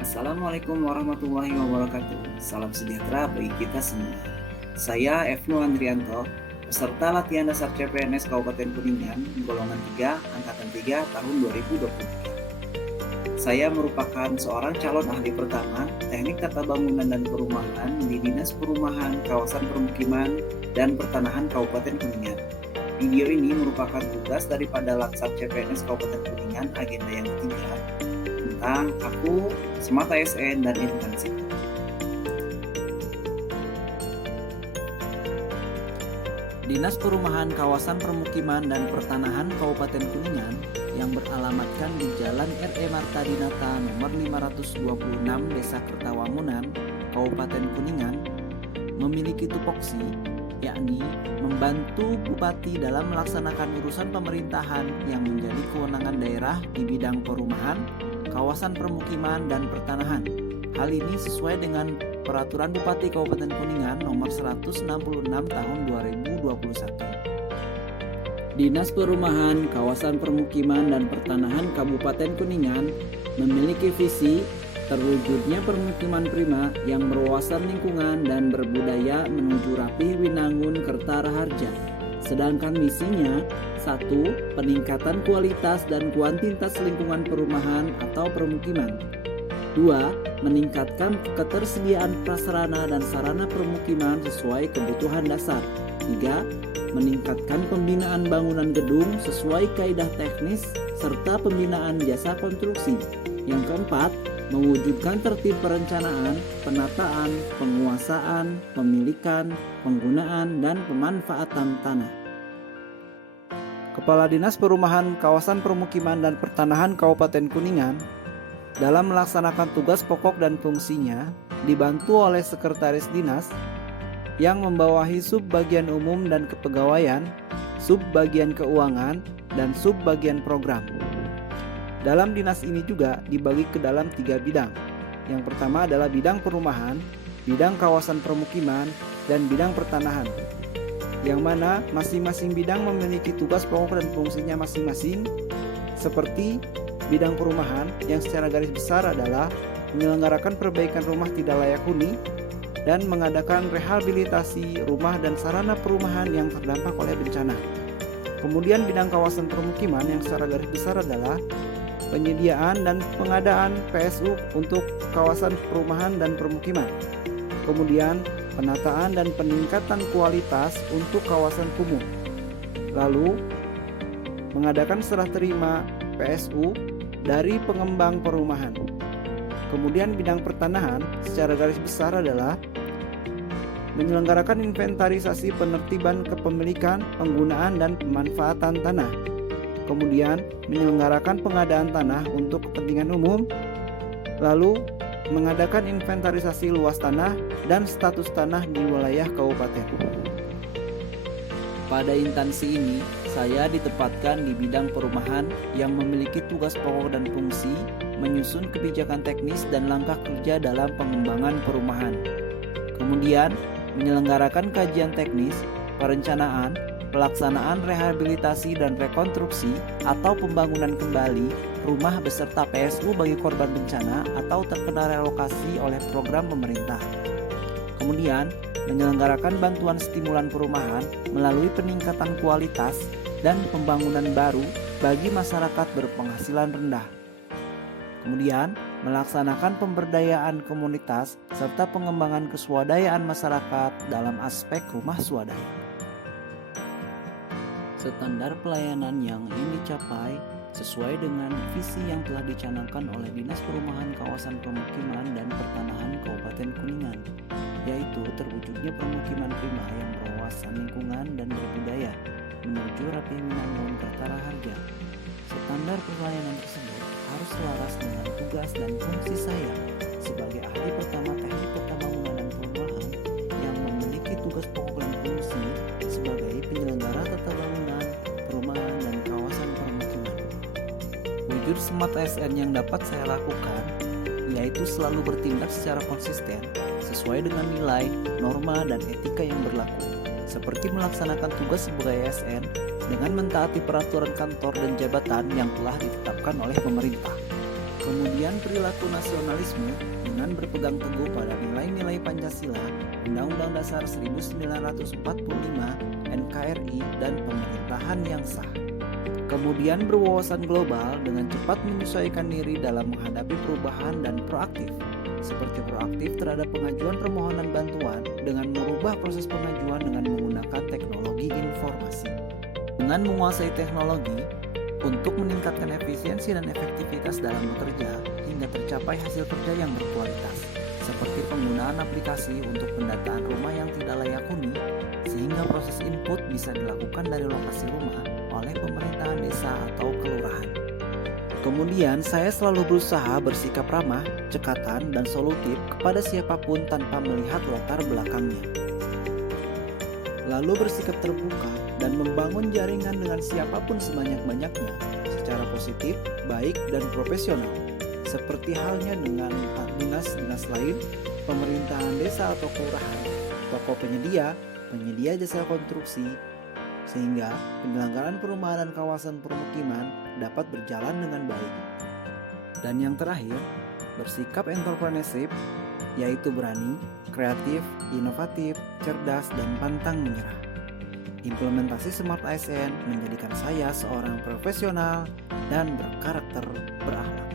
Assalamualaikum warahmatullahi wabarakatuh. Salam sejahtera bagi kita semua. Saya Evnu Andrianto, peserta latihan dasar CPNS Kabupaten Kuningan, golongan 3, angkatan 3 tahun 2023. Saya merupakan seorang calon ahli pertama Teknik Tata Bangunan dan Perumahan di Dinas Perumahan, Kawasan Permukiman, dan Pertanahan Kabupaten Kuningan. Video ini merupakan tugas daripada Latsar CPNS Kabupaten Kuningan agenda yang ketiga tentang aku, Smart ASN, dan internship. Dinas Perumahan Kawasan Permukiman dan Pertanahan Kabupaten Kuningan yang beralamatkan di Jalan R.E. Marta Dinata nomor 526 Desa Kertawangunan, Kabupaten Kuningan, memiliki tupoksi, yakni membantu Bupati dalam melaksanakan urusan pemerintahan yang menjadi kewenangan daerah di bidang perumahan, kawasan permukiman, dan pertanahan. Hal ini sesuai dengan Peraturan Bupati Kabupaten Kuningan nomor 166 tahun 2021. Dinas Perumahan, Kawasan Permukiman, dan Pertanahan Kabupaten Kuningan memiliki visi terwujudnya permukiman prima yang berwawasan lingkungan dan berbudaya menuju Rapih Winangun Kertaraharja. Sedangkan misinya 1. Peningkatan kualitas dan kuantitas lingkungan perumahan atau permukiman. 2. Meningkatkan ketersediaan prasarana dan sarana permukiman sesuai kebutuhan dasar. 3. Meningkatkan pembinaan bangunan gedung sesuai kaidah teknis serta pembinaan jasa konstruksi. Yang keempat, mewujudkan tertib perencanaan, penataan, penguasaan, pemilikan, penggunaan, dan pemanfaatan tanah. Kepala Dinas Perumahan, Kawasan Permukiman, dan Pertanahan Kabupaten Kuningan dalam melaksanakan tugas pokok dan fungsinya dibantu oleh Sekretaris Dinas yang membawahi Subbagian Umum dan Kepegawaian, Subbagian Keuangan, dan Subbagian Program. Dalam dinas ini juga dibagi ke dalam 3 bidang. Yang pertama adalah bidang perumahan, bidang kawasan permukiman, dan bidang pertanahan. Yang mana masing-masing bidang memiliki tugas pokok dan fungsinya masing-masing, seperti bidang perumahan yang secara garis besar adalah menyelenggarakan perbaikan rumah tidak layak huni dan mengadakan rehabilitasi rumah dan sarana perumahan yang terdampak oleh bencana. Kemudian bidang kawasan permukiman yang secara garis besar adalah penyediaan dan pengadaan PSU untuk kawasan perumahan dan permukiman. Kemudian penataan dan peningkatan kualitas untuk kawasan kumuh. Lalu mengadakan serah terima PSU dari pengembang perumahan. Kemudian bidang pertanahan secara garis besar adalah menyelenggarakan inventarisasi penertiban kepemilikan, penggunaan, dan pemanfaatan tanah. Kemudian menyelenggarakan pengadaan tanah untuk kepentingan umum, lalu mengadakan inventarisasi luas tanah dan status tanah di wilayah kabupaten. Pada instansi ini, saya ditempatkan di bidang perumahan yang memiliki tugas pokok dan fungsi menyusun kebijakan teknis dan langkah kerja dalam pengembangan perumahan. Kemudian, menyelenggarakan kajian teknis, perencanaan, pelaksanaan rehabilitasi dan rekonstruksi atau pembangunan kembali rumah beserta PSU bagi korban bencana atau terkena relokasi oleh program pemerintah. Kemudian, menyelenggarakan bantuan stimulan perumahan melalui peningkatan kualitas dan pembangunan baru bagi masyarakat berpenghasilan rendah. Kemudian, melaksanakan pemberdayaan komunitas serta pengembangan keswadayaan masyarakat dalam aspek rumah swadaya. Standar pelayanan yang ingin dicapai sesuai dengan visi yang telah dicanangkan oleh Dinas Perumahan Kawasan Permukiman dan Pertanahan Kabupaten Kuningan, yaitu terwujudnya permukiman prima yang berwawasan lingkungan dan berbudaya menuju Rapih Winangun Kertaraharja. Standar pelayanan tersebut harus selaras dengan tugas dan fungsi saya sebagai ahli pertama Teknik Tata Bangunan dan Perumahan yang memiliki tugas pokok dan fungsi sebagai penyelenggara tata bangunan, perumahan, dan kawasan permukiman. Wujud Smart ASN yang dapat saya lakukan yaitu selalu bertindak secara konsisten sesuai dengan nilai, norma, dan etika yang berlaku, seperti melaksanakan tugas sebagai ASN dengan mentaati peraturan kantor dan jabatan yang telah ditetapkan oleh pemerintah. Kemudian Kemudian perilaku nasionalisme dengan berpegang teguh pada nilai-nilai Pancasila, Undang-Undang Dasar 1945, NKRI, dan pemerintahan yang sah. Kemudian berwawasan global dengan cepat menyesuaikan diri dalam menghadapi perubahan dan proaktif, seperti proaktif terhadap pengajuan permohonan bantuan dengan merubah proses pengajuan dengan menggunakan teknologi informasi. Dengan menguasai teknologi, untuk meningkatkan efisiensi dan efektivitas dalam bekerja hingga tercapai hasil kerja yang berkualitas, seperti penggunaan aplikasi untuk pendataan rumah yang tidak layak huni, sehingga proses input bisa dilakukan dari lokasi rumah oleh pemerintahan desa atau kelurahan. Kemudian saya selalu berusaha bersikap ramah, cekatan, dan solutif kepada siapapun tanpa melihat latar belakangnya. Lalu bersikap terbuka dan membangun jaringan dengan siapapun sebanyak-banyaknya secara positif, baik, dan profesional, seperti halnya dengan dinas-dinas lain, pemerintahan desa atau kelurahan, toko penyedia jasa konstruksi, sehingga penyelenggaraan perumahan dan kawasan permukiman dapat berjalan dengan baik. Dan yang terakhir, bersikap entrepreneurship, yaitu berani, kreatif, inovatif, cerdas, dan pantang menyerah. Implementasi Smart ASN menjadikan saya seorang profesional dan berkarakter berakhlak.